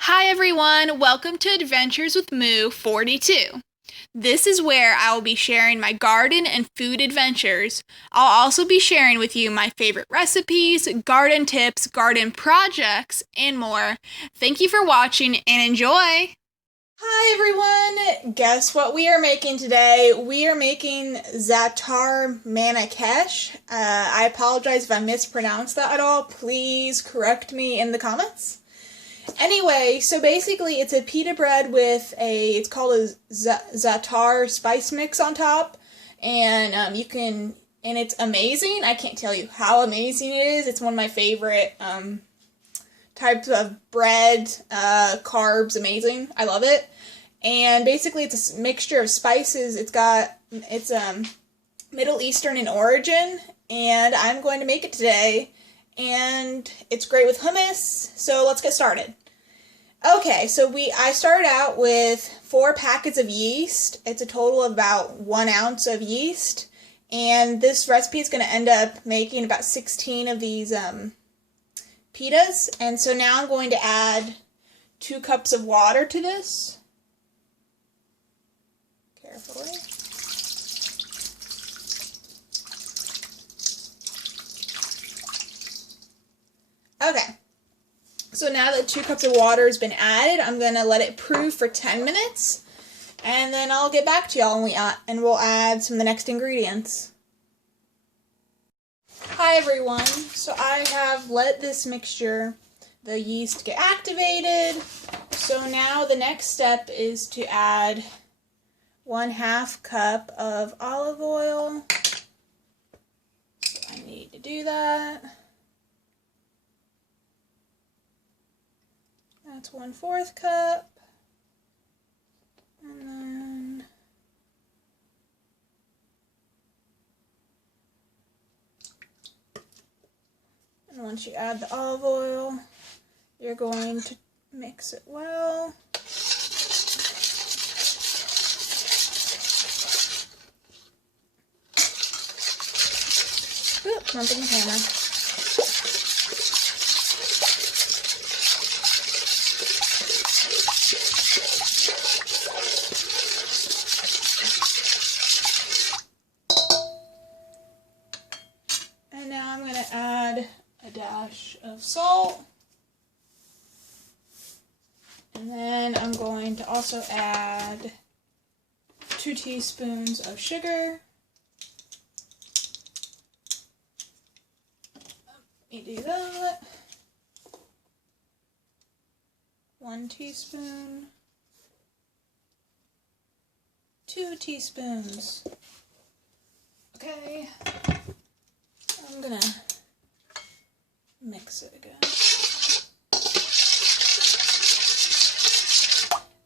Hi everyone, welcome to Adventures with Moo 42. This is where I will be sharing my garden and food adventures. I'll also be sharing with you my favorite recipes, garden tips, garden projects, and more. Thank you for watching and enjoy! Hi everyone! Guess what we are making today? We are making Za'atar Manakeesh. I apologize if I mispronounced that at all. Please correct me in the comments. Anyway, so basically it's a pita bread with it's called a Za'atar spice mix on top, and and it's amazing. I can't tell you how amazing it is. It's one of my favorite types of bread, carbs, amazing. I love it. And basically it's a mixture of spices. It's Middle Eastern in origin, and I'm going to make it today. And it's great with hummus, so let's get started. Okay, so I started out with 4 packets of yeast. It's a total of about 1 ounce of yeast, and this recipe is going to end up making about 16 of these pitas. And so now I'm going to add 2 cups of water to this. Carefully. Okay, so now that 2 cups of water has been added, I'm going to let it proof for 10 minutes, and then I'll get back to y'all and we'll add some of the next ingredients. Hi everyone, so I have let this mixture, the yeast, get activated. So now the next step is to add 1/2 cup of olive oil. So I need to do that. That's 1/4 cup, and once you add the olive oil, you're going to mix it well. Oop, bumping the camera. And now I'm going to add a dash of salt. And then I'm going to also add 2 teaspoons of sugar. Let me do that. 1 teaspoon. 2 teaspoons. Okay. I'm gonna mix it again.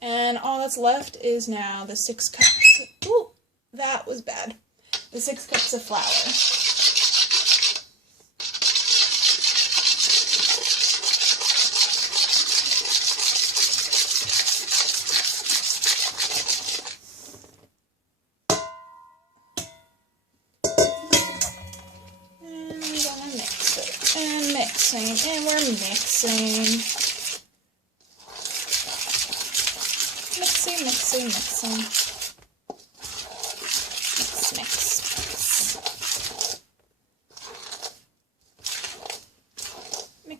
And all that's left is now the 6 cups. Ooh, that was bad. The 6 cups of flour. And we're mixing. Mixing.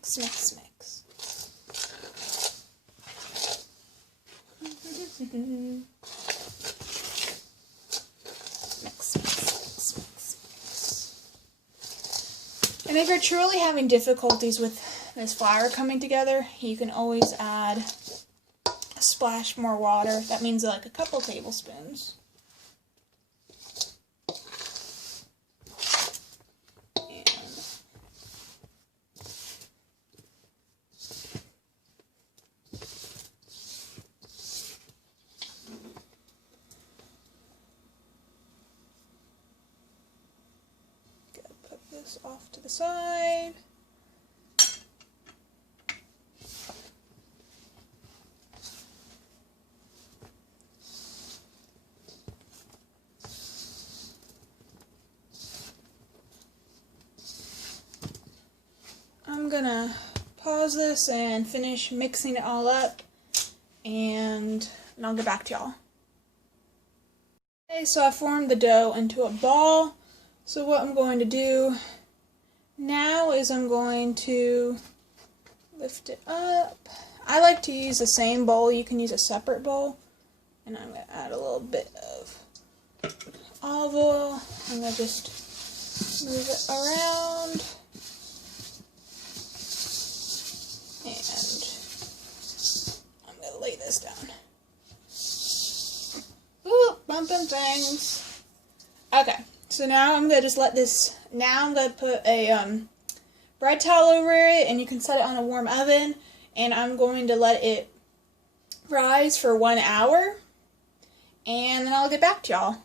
Mix. And if you're truly having difficulties with this flour coming together, you can always add a splash more water. That means like a couple tablespoons. This off to the side. I'm gonna pause this and finish mixing it all up, and I'll get back to y'all. Okay, so I formed the dough into a ball. So what I'm going to do now is I'm going to lift it up. I like to use the same bowl. You can use a separate bowl. And I'm going to add a little bit of olive oil. I'm going to just move it around. And I'm going to lay this down. Ooh, bumping things. Okay, so now I'm going to just let this, now I'm going to put a bread towel over it, and you can set it on a warm oven, and I'm going to let it rise for 1 hour, and then I'll get back to y'all.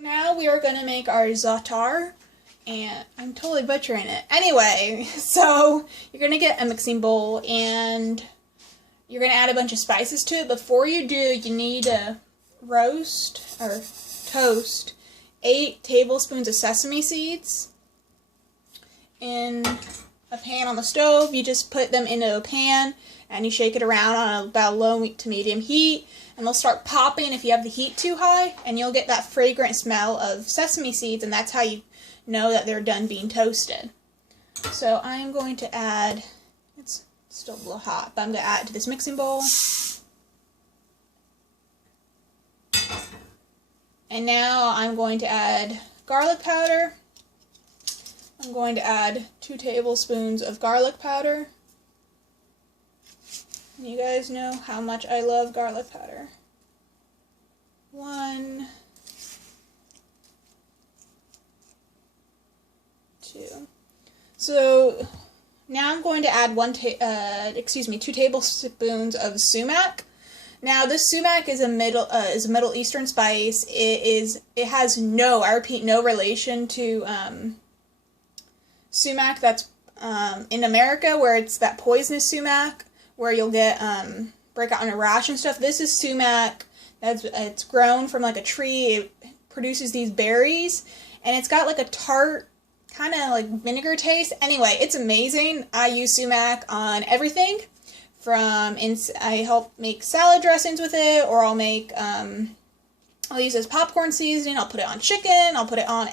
Now we are going to make our za'atar, and I'm totally butchering it. Anyway, so you're going to get a mixing bowl, and you're going to add a bunch of spices to it. Before you do, you need to roast or toast 8 tablespoons of sesame seeds in a pan on the stove. You just put them into a pan and you shake it around on about low to medium heat, and they'll start popping if you have the heat too high, and you'll get that fragrant smell of sesame seeds, and that's how you know that they're done being toasted. So I'm going to add, it's still a little hot, but I'm going to add it to this mixing bowl. And now I'm going to add garlic powder. I'm going to add 2 tablespoons of garlic powder. You guys know how much I love garlic powder. 1, 2. So now I'm going to add 2 tablespoons of sumac. Now this sumac is a Middle Eastern spice. It has no, I repeat, no relation to sumac that's in America, where it's that poisonous sumac where you'll get break out in a rash and stuff. This is sumac it's grown from like a tree. It produces these berries, and it's got like a tart kind of like vinegar taste. Anyway, it's amazing. I use sumac on everything. I help make salad dressings with it, or I'll make I'll use it as popcorn seasoning. I'll put it on chicken. I'll put it on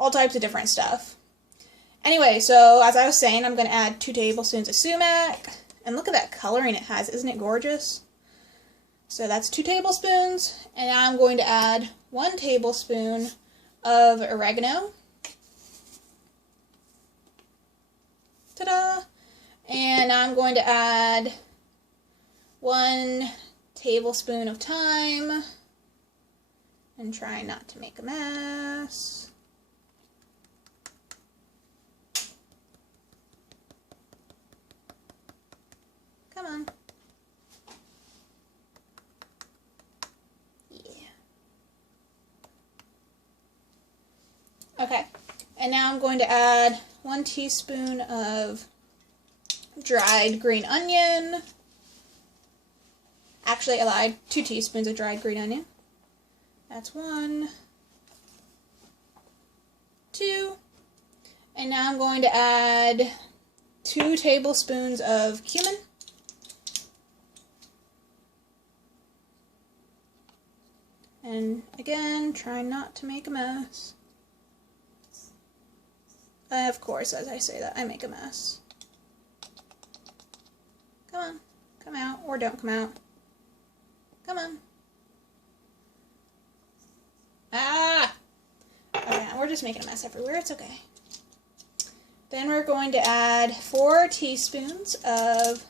all types of different stuff. Anyway, so as I was saying, I'm going to add 2 tablespoons of sumac. And look at that coloring it has. Isn't it gorgeous? So that's 2 tablespoons. And now I'm going to add 1 tablespoon of oregano. Ta-da! And now I'm going to add 1 tablespoon of thyme. And try not to make a mess. Come on. Yeah. Okay. And now I'm going to add 1 teaspoon of dried green onion. Actually, I lied. 2 teaspoons of dried green onion. That's 1, 2. And now I'm going to add 2 tablespoons of cumin. And again, try not to make a mess. Of course, as I say that, I make a mess. Come on, come out, or don't come out. Come on. Ah! Okay, we're just making a mess everywhere, it's okay. Then we're going to add 4 teaspoons of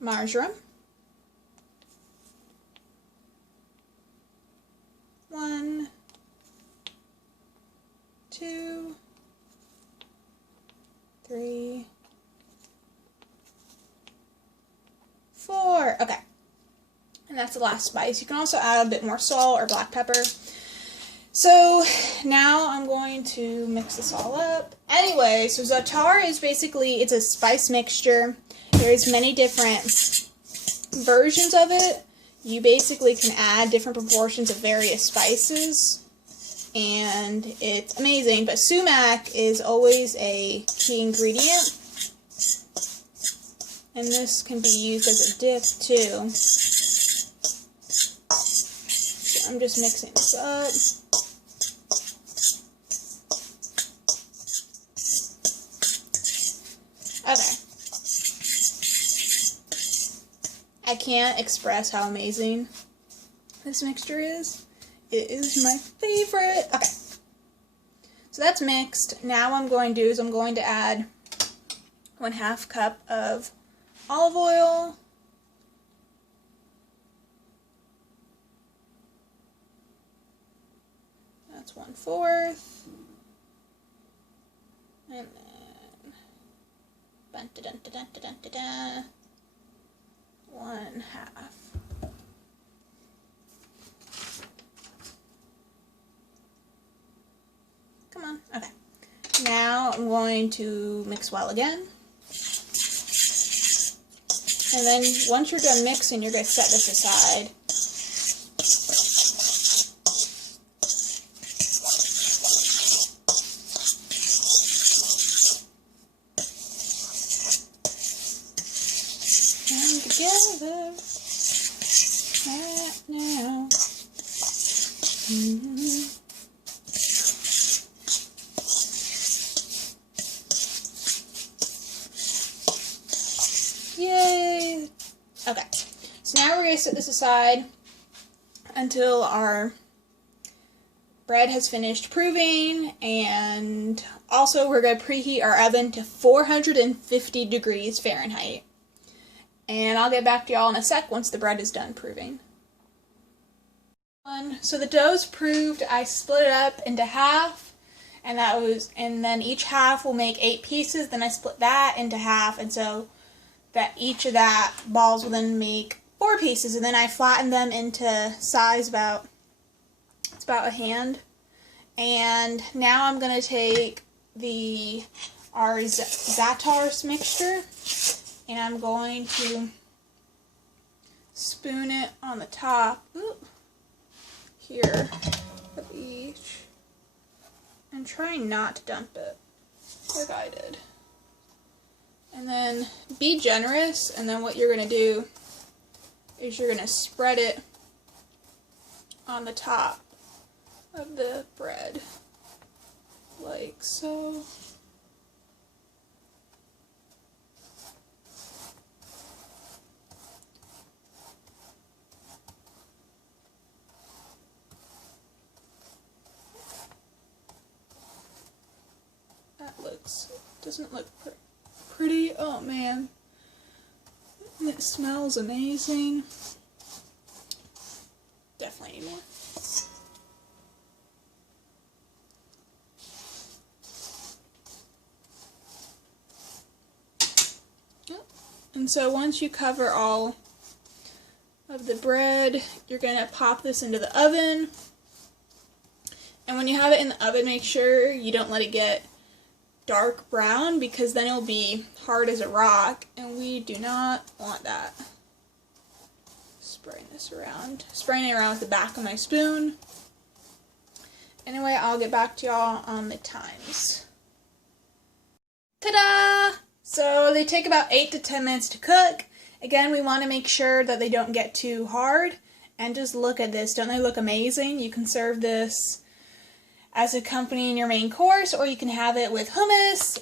marjoram. 1, 2, 3, 4. Okay. And that's the last spice. You can also add a bit more salt or black pepper. So now I'm going to mix this all up. Anyway, so za'atar is basically, it's a spice mixture. There's many different versions of it. You basically can add different proportions of various spices, and it's amazing. But sumac is always a key ingredient. And this can be used as a dip too. So I'm just mixing this up. Okay. I can't express how amazing this mixture is. It is my favorite. Okay. So that's mixed. Now what I'm going to do is I'm going to add 1/2 cup of olive oil. That's 1/4. And then 1/2. Come on. Okay. Now I'm going to mix well again. And then once you're done mixing, you're going to set this aside. And together right now. Yay! Okay, so now we're going to set this aside until our bread has finished proving, and also we're going to preheat our oven to 450 degrees Fahrenheit. And I'll get back to y'all in a sec once the bread is done proving. So the dough's proved. I split it up into half, and then each half will make 8 pieces. Then I split that into half, and so that each of that balls will then make 4 pieces, and then I flatten them into size about a hand. And now I'm gonna take our Za'atar mixture, and I'm going to spoon it on the top here of each, and try not to dump it like I did. And then be generous, and then what you're going to do is you're going to spread it on the top of the bread, like so. That doesn't look pretty. Oh man, and it smells amazing. Definitely need more. And so once you cover all of the bread, you're going to pop this into the oven. And when you have it in the oven, make sure you don't let it get dark brown, because then it'll be hard as a rock, and we do not want that. Spraying it around with the back of my spoon. Anyway, I'll get back to y'all on the times. Ta-da! So they take about 8 to 10 minutes to cook. Again, we want to make sure that they don't get too hard. And just look at this. Don't they look amazing? You can serve this as accompanying your main course, or you can have it with hummus.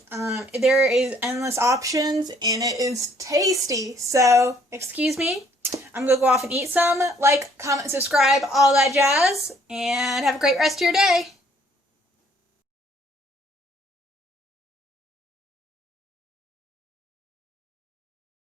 There is endless options, and it is tasty. So, excuse me, I'm going to go off and eat some. Like, comment, subscribe, all that jazz, and have a great rest of your day.